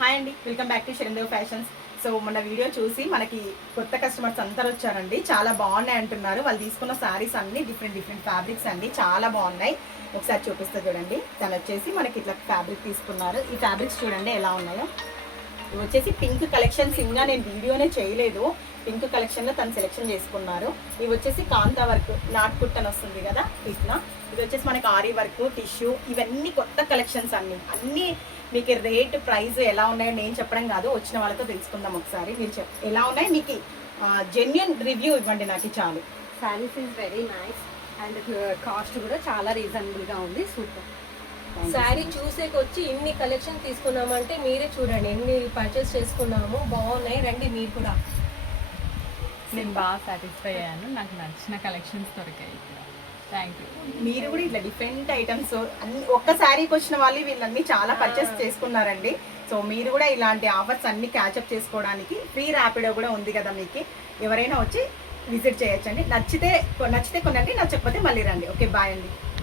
Hi అండి, welcome back to Sharanadev fashions. So మొన్న video చూసి మనకి కొత్త కస్టమర్స్ అందరూ వచ్చారండి. చాలా బాగున్నాయి అంటున్నారు. వాళ్ళు తీసుకున్న శారీస్ అన్ని డిఫరెంట్ ఫ్యాబ్రిక్స్ అండి, చాలా బాగున్నాయి. ఒకసారి చూపిస్తా చూడండి. తను వచ్చేసి మనకి ఇట్లా ఫ్యాబ్రిక్ తీసుకున్నారు. ఈ ఫ్యాబ్రిక్స్ చూడండి ఎలా ఉన్నాయో. ఇవి వచ్చేసి పింక్ కలెక్షన్స్. ఇంకా నేను వీడియోనే చేయలేదు. పింక్ కలెక్షన్లో తను సెలెక్షన్ చేసుకున్నారు. ఇవి వచ్చేసి కాంతా వర్క్, నాట్ కుట్ అని వస్తుంది కదా తీసుకున్నా. ఇది వచ్చేసి మనకి ఆరీ వర్క్, టిష్యూ, ఇవన్నీ కొత్త కలెక్షన్స్ అన్నీ మీకు రేట్ ప్రైస్ ఎలా ఉన్నాయో నేను చెప్పడం కాదు, వచ్చిన వాళ్ళతో తెలుసుకుందాం. ఒకసారి మీరు ఎలా ఉన్నాయి మీకు జెన్యున్ రివ్యూ ఇవ్వండి నాకు చాలు. Saris is very nice and cost కూడా చాలా రీజనబుల్గా ఉంది. సూపర్. శారీ చూసేకి వచ్చి ఇన్ని కలెక్షన్ తీసుకున్నామంటే మీరే చూడండి ఎన్ని పర్చేస్ చేసుకున్నాము. బాగున్నాయి, రండి మీరు కూడా. నేను బాగా సాటిస్ఫై అయ్యాను. నాకు నచ్చిన కలెక్షన్స్ దొరికాయి. Thank you. మీరు కూడా ఇట్లా డిఫరెంట్ ఐటమ్స్ అన్ని ఒక్క శారీకి వచ్చిన వాళ్ళు వీళ్ళన్నీ చాలా పర్చేస్ చేసుకున్నారండి. సో మీరు కూడా ఇలాంటి ఆఫర్స్ అన్ని క్యాచప్ చేసుకోవడానికి ఫ్రీ ర్యాపిడో కూడా ఉంది కదా మీకు. ఎవరైనా వచ్చి విజిట్ చేయొచ్చండి. నచ్చితే కొనండి, నచ్చకపోతే మళ్ళీ రండి. ఓకే, బాయ్ అండి.